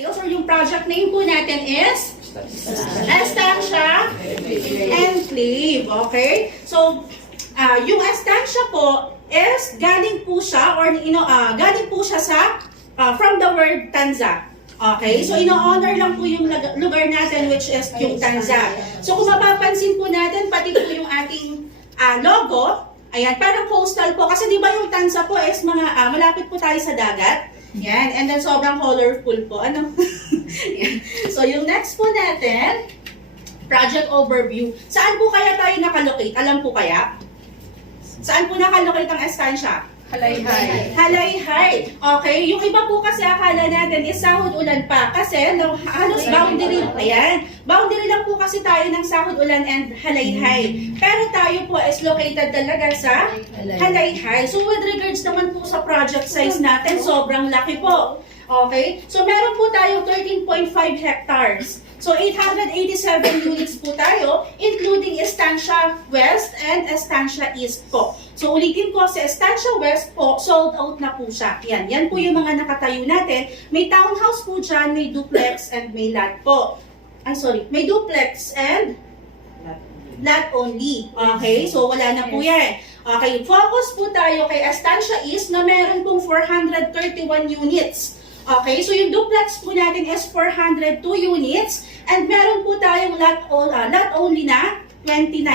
Or yung project name po natin is Estancia Enclave. Okay? So, yung Estancia po is galing po siya or galing po siya sa from the word Tanza. Okay? So, ino-honor lang po yung lugar natin which is yung Tanza. So, kung mapapansin po natin, pati po yung ating logo, ayan, parang coastal po. Kasi di ba yung Tanza po is mga, malapit po tayo sa dagat. Yan, and then sobrang colorful po. Ano? So, yung next po natin, project overview. Saan po kaya tayo nakalocate? Alam po kaya? Saan po nakalocate ang Estancia? Halayhay. Halayhay. Okay, yung iba po kasi akala natin is Sahod Ulan pa. Kasi halos boundary, ayan, boundary lang po kasi tayo ng Sahod Ulan and Halayhay. Pero tayo po is located talaga sa Halayhay. So with regards naman po sa project size natin, sobrang laki po. Okay, so meron po tayo 13.5 hectares. So 887 units po tayo, including Estancia West and Estancia East po. So ulitin ko, sa Estancia West po, sold out na po siya. Yan po yung mga nakatayo natin. May townhouse po dyan, may duplex and may lot po. Ay sorry, may duplex and lot only. Okay, so wala na po yan. Okay, focus po tayo kay Estancia East na meron pong 431 units. Okay, so yung duplex po natin is 402 units and meron po tayong lot only na 29.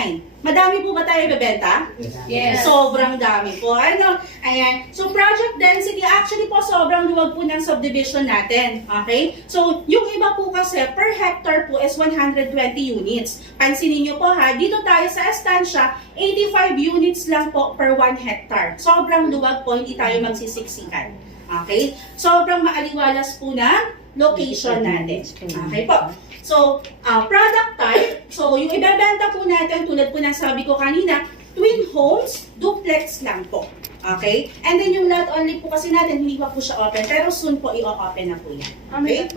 Madami po ba tayo ibebenta? Yes. Sobrang dami po. Ano? Ayan. So project density, actually po sobrang luwag po ng subdivision natin. Okay? So yung iba po kasi per hectare po is 120 units. Pansinin nyo po ha, dito tayo sa Estancia, 85 units lang po per 1 hectare. Sobrang luwag po, hindi tayo magsisiksikan. Okay? Sobrang maaliwalas po na location natin. Okay po. So, product type. So, yung ibebenta po natin, tulad po ng sabi ko kanina, twin homes, duplex lang po. Okay? And then yung lot only po kasi natin, hindi pa po siya open. Pero soon po, i-open na po yan. Okay?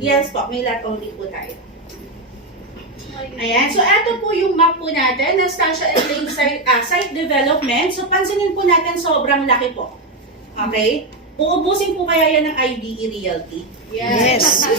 Yes po, may lot only po tayo. Ayan. So, ito po yung map po natin ng Estancia Enclave site development. So, pansinin po natin, sobrang laki po. Okay? Uubusin po kaya yan ng IDE Realty? Yes.